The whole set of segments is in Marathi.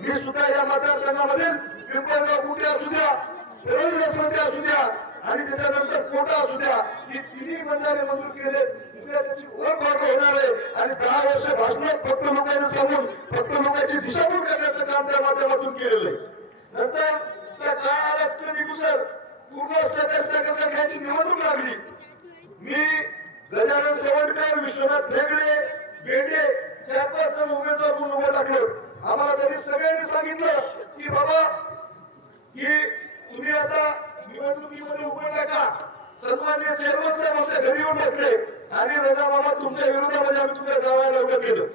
मी सुद्धा या मतदारसंघामध्ये पिंपळगाव कुठे असू द्या परळी रसवते असू द्या आणि त्याच्यानंतर कोटा असू द्या ही तिन्ही बंधारे मंजूर केले. उद्या त्याची ओळख होणार आहे. आणि दहा वर्ष भाषणात फक्त लोकांना सांगून फक्त लोकांची दिशाभूल करण्याचं काम त्या माध्यमातून केलेलं आहे. नंतर त्या काळाला कधी पूर्ण सदस्याकरता घ्यायची निवडणूक लागली. मी गजानन सवडकर विश्वनाथ ठेगडे बेडे चार पाच जण उमेदवार म्हणून उभं टाकलं. आम्हाला त्यांनी सगळ्यांनी सांगितलं की बाबा की तुम्ही आता निवडणुकीमध्ये उभे नका सन्मान्य चेअरमन साहेब आमच्या घरी येऊन बसले. आणि रजा बाबा तुमच्या विरोधामध्ये आम्ही तुमच्या जावायला उभं केलं.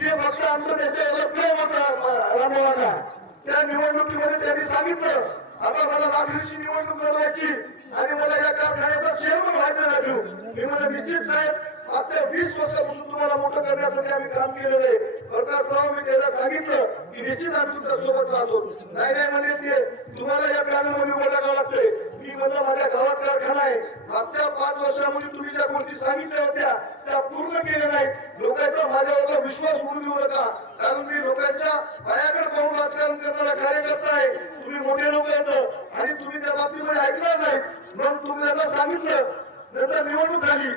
ते फक्त आमचं त्याच्यावर प्रेम होता रामोबाला त्या निवडणुकीमध्ये त्यांनी सांगितलं आता मला लागलीची निवडणूक लढवायची आणि मला या कारखान्याचा चेअरमन व्हायचं राजू मी मला निश्चित साहेब आजच्या वीस वर्षापासून तुम्हाला मोठं करण्यासाठी आम्ही काम केलेलं आहे. प्रकाशराव मी त्याला सांगितलं की निश्चित आम्ही तुमच्यासोबत राहतो. नाही नाही म्हणजे ते. तुम्हाला या पॅनलमध्ये उभं टाकावं लागतंय. मी म्हणलं माझ्या गावात कारखाना आहे. मागच्या पाच वर्षामध्ये तुम्ही ज्या गोष्टी सांगितल्या होत्या त्या पूर्ण केल्या नाहीत. लोकांचा माझ्यावर विश्वास उडून देऊ नका. कारण मी लोकांच्या पायाकडे पाहून राजकारण करणारा कार्यकर्ता आहे. तुम्ही मोठे लोक आहेत. आणि तुम्ही त्या बाबतीमध्ये ऐकणार नाही मग तुम्ही त्यांना सांगितलं नंतर निवडणूक झाली.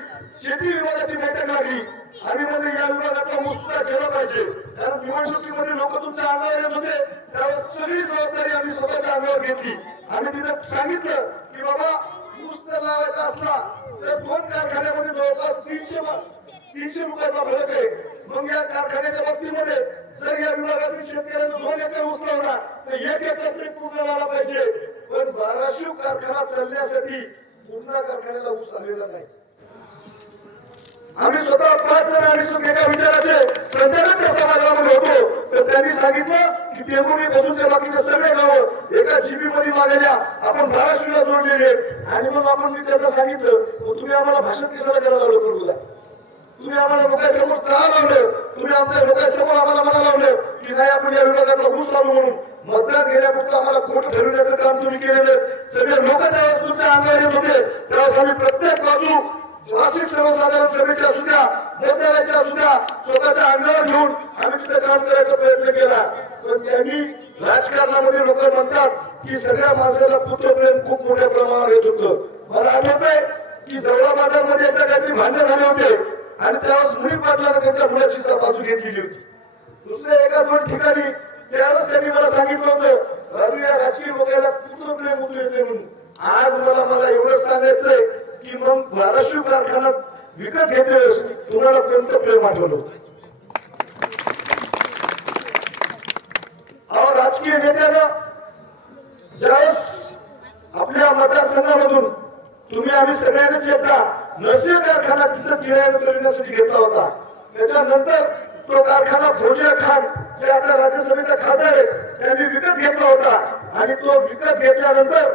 शेती विभागाची बैठक लागली आणि म्हणजे या विभागाचा मुस्ता केला पाहिजे. कारण निवडणुकीमध्ये लोक तुमच्या अंगावर येत होते. त्यावर सगळी जबाबदारी आम्ही स्वतःच्या अंगावर घेतली. आम्ही तिथे सांगितलं की बाबा ऊस जर लावायचा असला तर दोन कारखान्यामध्ये जवळपास तीनशे तीनशे रुपयाचा फरक आहे. मग या कारखान्याच्या बाबतीमध्ये जर या विभागातील शेतकऱ्यांना दोन एकर ऊस लावला तर एक एकर तरी पूर्ण लावला पाहिजे. पण बाराशे कारखाना चालण्यासाठी पूर्ण कारखान्याला ऊस आलेला नाही. आम्ही स्वतः पाच जण आम्ही एका विचाराचे संचालक त्या समाजामध्ये होतो. तर त्यांनी सांगितलं की टेंबुर्णी पासून ते बाकीचे सगळे गावं एका जीबी मध्ये मागल्या. आपण धाराशिवला जोडलेले आहेत. आणि मग आपण मी त्यांना सांगितलं मग तुम्ही आम्हाला भाषण कशाला करायला लावलं प्रभूला तुम्ही आम्हाला लोकांसमोर का लावलं? तुम्ही आमच्या लोकांसमोर आम्हाला म्हणा लावलं की नाही आपण या विभागातला ऊस चालू म्हणून? मतदान घेण्यापुरतं आम्हाला खोट ठरवण्याचं काम तुम्ही केलेलं सगळे लोक त्यावेळेस तुमच्या अंगावर येत होते. त्यावेळेस आम्ही प्रत्येक बाजू वार्षिक सर्वसाधारण सभेच्या असू द्या मतदानाच्या असू द्या स्वतःच्या अंगावर घेऊन आम्ही तिथे काम करायचा प्रयत्न केला. पण त्यांनी राजकारणामध्ये लोक म्हणतात की सगळ्या माणसाला पुत्रप्रेम खूप मोठ्या प्रमाणावर येत होतं. मला आठवत आहे की जवळा बाजारमध्ये एकदा काहीतरी भांडण झाले होते. आणि त्यावेळेस मुली पाटलानं त्यांच्या मुलाची बाजू घेतलेली होती. दुसऱ्या एका दोन ठिकाणी त्यावेळेस त्यांनी मला सांगितलं होतं रवी या राजकीय लोकांना पुत्रप्रेम उतू येते म्हणून. आज मला मला एवढंच सांगायचंय की मग महाराष्ट्र कारखाना विकत घेतेस तुम्हाला कोणतं प्रेम आठवलं होतं? अहो राजकीय नेत्यानं ज्यावेळेस आपल्या मतदारसंघामधून तुम्ही आम्ही सगळ्यांनीच येता नसे कारखाना तिथं किरायाने चढण्यासाठी घेतला होता. त्याच्यानंतर तो कारखाना फौजिया खान जे आपल्या राज्यसभेचा खासदार आहेत त्यांनी विकत घेतला होता. आणि तो विकत घेतल्यानंतर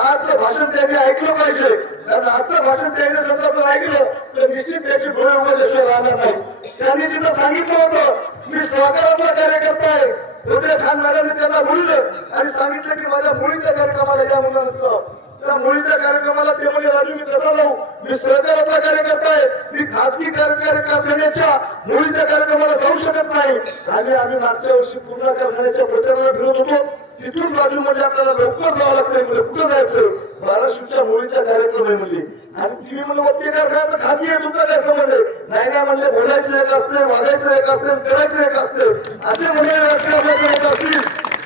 आजचं भाषण त्यांनी ऐकलं पाहिजे. कारण आजचं भाषण त्यांनी समजा जर ऐकलं तर निश्चित त्याची डोळे उघडल्याशिवाय राहणार नाही. त्यांनी तिथं सांगितलं होतं मी सहकारातला कार्यकर्ता आहे. उद्या खान मॅडमने त्यांना बोललं आणि सांगितलं की माझ्या मुलीच्या कार्यक्रमाला या मुलांचं त्या मुलीच्या कार्यक्रमाला ते म्हणजे राजू मी कसा जाऊ? मी सहकारातला कार्यकर्ता आहे. मी खासगी कारखान्याच्या मुलीच्या कार्यक्रमाला जाऊ शकत नाही. आणि आम्ही मागच्या वर्षी पूर्ण कारखान्याच्या प्रचाराला फिरत होतो. तिथून बाजू म्हणजे आपल्याला लवकर जावं लागतंय म्हणजे कुठं जायचं? बाराशिवच्या मुलीचा कार्यक्रम आहे म्हणजे आणि तुम्ही म्हणलं वरती कारखान्याचं खासगी आहे तुमचा काय संबंध आहे? नाही नाही म्हणजे बोलायचं एक असते वागायचं एक असते करायचं एक असते असे म्हणजे असतील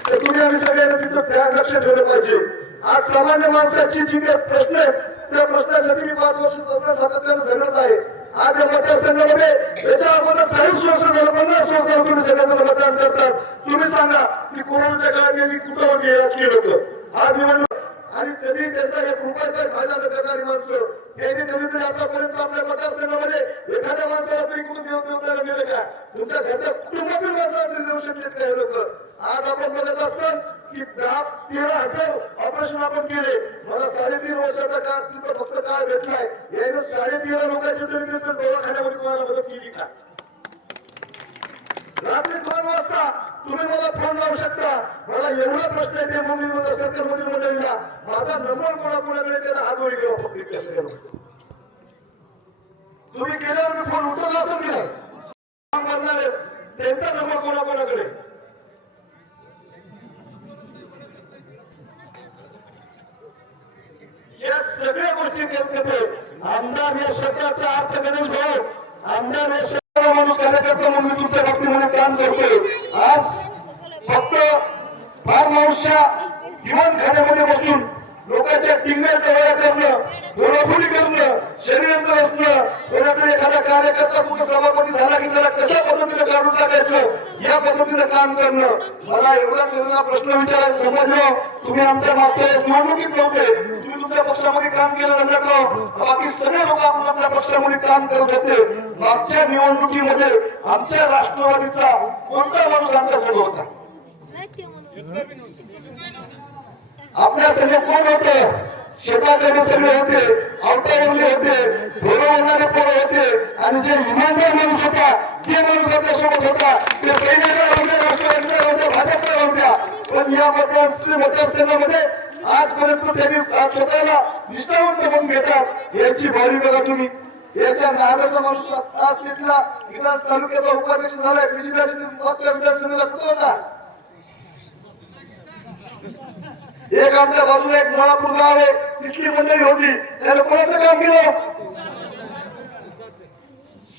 तर तुम्ही आम्ही सगळ्यांना तिथं ध्यान लक्ष ठेवलं पाहिजे. आज सामान्य माणसाची जी काही प्रश्न आहेत त्या प्रश्नासाठी मी पाच वर्ष सातत्यानं झगडत आहे. आज या मतदारसंघामध्ये याच्या अगोदर चाळीस वर्ष झालं पन्नास वर्ष झालं तुम्ही सगळ्यांना मतदान करतात तुम्ही सांगा की कोरोनाच्या काळात यांनी कुठं म्हणजे होती राजकीय लोक? आज निवडणूक आणि कधी त्यांचा एक रुपयाचा फायदा न करणारी माणसं. यांनी कधीतरी आतापर्यंत आपल्या मतदारसंघामध्ये एखाद्या माणसाला तरी कुठं देव देवताला गेलं का? तुमच्या घरच्या कुटुंबातील माणसाला तरी देऊ शकलेत का हे लोक? आज आपण बघत असाल की दहा तेरा हजार ऑपरेशन आपण केले. मला साडेतीन वर्षाचा काळ तिथं फक्त काळ भेटलाय याने साडेतेरा लोकांची तरी तिथं दवाखान्यामध्ये कोणाला मदत केली का? रात्री दोन वाजता तुम्ही मला फोन लावू शकता. मला एवढा प्रश्न येते मुंबईमध्ये सरकारमधील मंडळीला. माझा नंबर कोणाकोणाकडे त्याला हात वळी करा फक्त तुम्ही केल्यावर मी फोन उचलला असं केलं त्यांचा असेल की या सगळ्या गोष्टी केलते आमदार या शब्दाचा अर्थ गणेश भाऊ आमदार या शब्दाला म्हणून कार्यकर्ता म्हणून मी तुमच्या बाबतीमध्ये काम करतोय. आज फक्त फार्म हाऊसच्या दिवाणखान्यामध्ये बसून लोकांच्या टिंगल तयार करणं षडयंत्र असणं कोणाचा एखादा कार्यकर्ता कुठं सभापती झाला की त्याला कशा पद्धतीने काढून टाकायचं? या पद्धतीने काम करणं. मला एवढा वेळेला प्रश्न विचारायला समजलं. तुम्ही आमच्या मागच्या निवडणुकीत नव्हते. तुम्ही तुमच्या पक्षामध्ये काम केलं रंजकराव बाकी सगळे लोक आपण आपल्या पक्षामध्ये काम करत होते. मागच्या निवडणुकीमध्ये आमच्या राष्ट्रवादीचा कोणता माणूस आमच्या संघ होता? आपल्या सगळे कोण होते? शेताकडे सगळे होते आवतावरले होते घोरवणारे पोर होते आणि जे इमानदार माणूस होता ते माणूस आपल्यासोबत होता ते सैन्याच्या होत्या राष्ट्रवादीच्या होत्या भाजपच्या होत्या पण या मतदार मतदारसंघामध्ये आजपर्यंत त्यांनी स्वतःला निष्ठावंत म्हणून घेतात. याची भारी बघा तुम्ही. याच्या नादाचा माणूस आज तिथला विधान तालुक्याचा उपाध्यक्ष झालाय पिजिदाची मागच्या विधानसभेला कुठं होता? एक आमच्या बाजूला एक मोळापूर गाव आहे तिथली मंडळी होती त्याला कोणाचं काम केलं?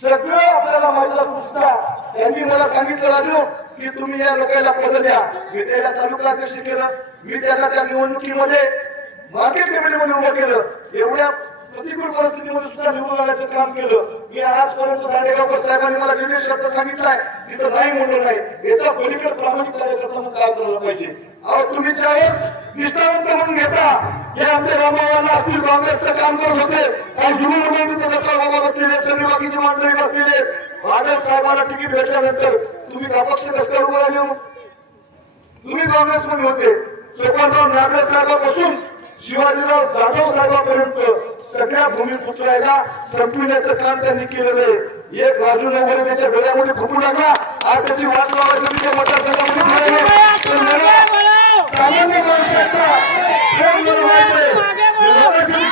सगळं आपल्याला माहिती पुसता त्यांनी मला सांगितलं राजू की तुम्ही या लोकांना पद द्या. मी त्याला तालुका अध्यक्ष केलं. मी त्याला त्या निवडणुकीमध्ये मार्केट कमिटीमध्ये उभं केलं. एवढ्या प्रतिकूल परिस्थितीमध्ये सुद्धा निवडून आल्याचं काम केलं. मी आजपर्यंत दांडेगावकर साहेबांनी मला जे जे शब्द सांगितलाय तिथं नाही म्हणलं नाही. याचा पलीकडे प्रामाणिक कार्यकर्ता म्हणून काम करायला पाहिजे. अहो तुम्ही ज्यावेळेस निष्ठावंत म्हणून घेता. हे आमचे रामबाबांना असतील काँग्रेसचं काम करत होते. काही जुनूमध्ये तिथं दत्ता बाबा बसलेले सगळी बाकीची मंडळी बसलेले बादल साहेबांना तिकीट भेटल्यानंतर तुम्ही अपक्ष कसं उभं राहिले हो? तुम्ही काँग्रेसमध्ये होते. सोपानराव नागरे साहेबापासून शिवाजीराव जाधव साहेबांपर्यंत सगळ्या भूमिपुत्राला संपविण्याचं काम त्यांनी केलेलं आहे. एक राजू नवरे त्याच्या डोळ्यामध्ये फुटू लागला आज त्याची वाट लावायची सामान्य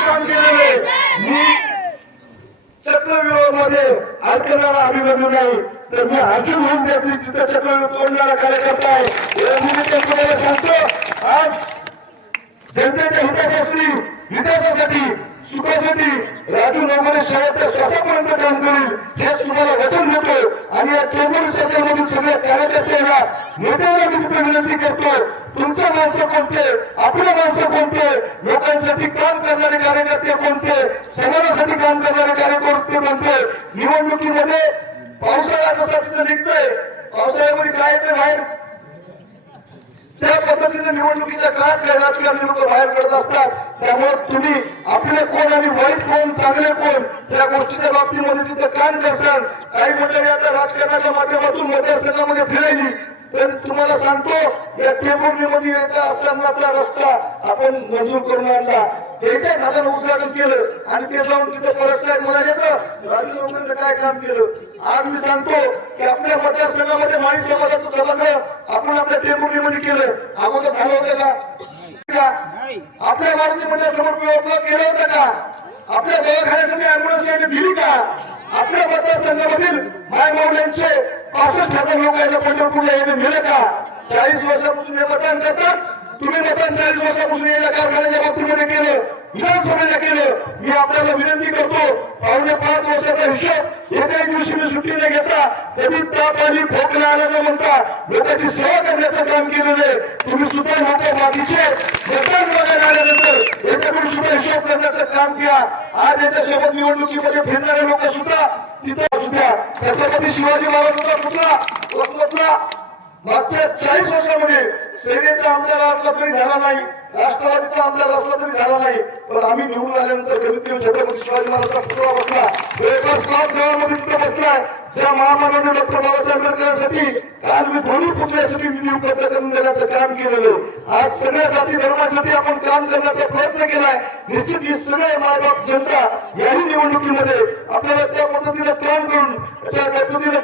काम केलेलं. मी चक्रव्यूहामध्ये अडकणारा अभिमन्यू नाही. तर मी अर्जुन म्हणून त्या तिथं चक्रव्यूह तोडणारा कार्यकर्ता आहे. सांगतो आज जनतेच्या हितासाठी विकासासाठी सुखासाठी राजू नवरे शाळेच्या श्वासापर्यंत काम करेल हे तुम्हाला वचन देतो आणि या चौधरी सरकारमधील सगळ्या कार्यकर्त्यांना नेत्यांना मी तिथे विनंती करतो तुमचे माणसं कोणते? आपले माणसं कोणते? लोकांसाठी काम करणारे कार्यकर्ते कोणते? समाजासाठी काम करणारे कार्यकर्ते कोणते? निवडणुकीमध्ये पावसाळा कसा तिथं निघतोय पावसाळ्यामध्ये काय ते बाहेर त्या पद्धतीने निवडणुकीच्या काळात काही राजकारणी लोक बाहेर पडत असतात. त्यामुळे तुम्ही आपले कोण आणि वाईट कोण चांगले कोण त्या गोष्टीच्या बाबतीमध्ये तिथं काम करसाल काही मंडळी आता राजकारणाच्या माध्यमातून मतदारसंघामध्ये फिरायली. पण तुम्हाला सांगतो या टेंबुर्णीमध्ये यायचा असतानाचा रस्ता आपण मंजूर करून आणला. त्याच्या हातानं उद्घाटन केलं आणि ते जाऊन तिथं परत काय मला येतं राजू लोकांचं काय काम केलं? आज मी सांगतो की आपल्या मतदारसंघामध्ये माळी समाजाचं सभागृह आपण आपल्या टेंबुर्णीमध्ये केलं. अगोदर झालं होतं का? आपल्या मंडळासमोर व्यवस्था केलं होतं का? आपल्या दवाखान्यासाठी अँब्युलन्स यांनी दिली का? आपल्या मतदारसंघामधील मायमाऊल्यांचे पासष्ट हजार लोक याच्या पंढरपूरला येणे मिळेल का? चाळीस वर्षापासून हे मतदान करतात. तुम्ही मतदान चाळीस वर्षापासून याच्या कारखान्याच्या बाबतीमध्ये केलं. विधानसभेला केलं मी आपल्याला विनंती करतो पावणे पाच वर्षाचा हिशोब एकाही दिवशी मी सुट्टीने घेता कधी ताप आली खोकला आला न म्हणता लोकांची सेवा करण्याचं काम केलेलं आहे. तुम्ही सुद्धा लोक बाकीचे मतदान बघायला आल्यानंतर याच्याकडून सुद्धा हिशोब करण्याचं काम किया आज याच्यासोबत निवडणुकीमध्ये फिरणारे लोक सुद्धा तिथं असू द्या छत्रपती शिवाजी महाराजांचा पुतळा रत्नपुरा मागच्या चाळीस वर्षामध्ये सेनेचा आमदार असला तरी झाला नाही. राष्ट्रवादीचं आमदार असला तरी झाला नाही. पण आम्ही निवडून आल्यानंतर कमीत कमी छत्रपती शिवाजी महाराजचा पुतळा बसला. जवळपास पाच गावामध्ये तिथे बसलाय ज्या महामानवाने डॉक्टर बाबासाहेब आंबेडकरांसाठी काल मी दोन्ही पुतळ्यासाठी निधी उपलब्ध करून देण्याचं काम केलेलं. आज सगळ्या जाती धर्मासाठी आपण काम करण्याचा प्रयत्न केलाय. निश्चित ही सगळे मायबाप जनता याही निवडणुकीमध्ये आपल्याला त्या पद्धतीने काम करून त्या पद्धतीने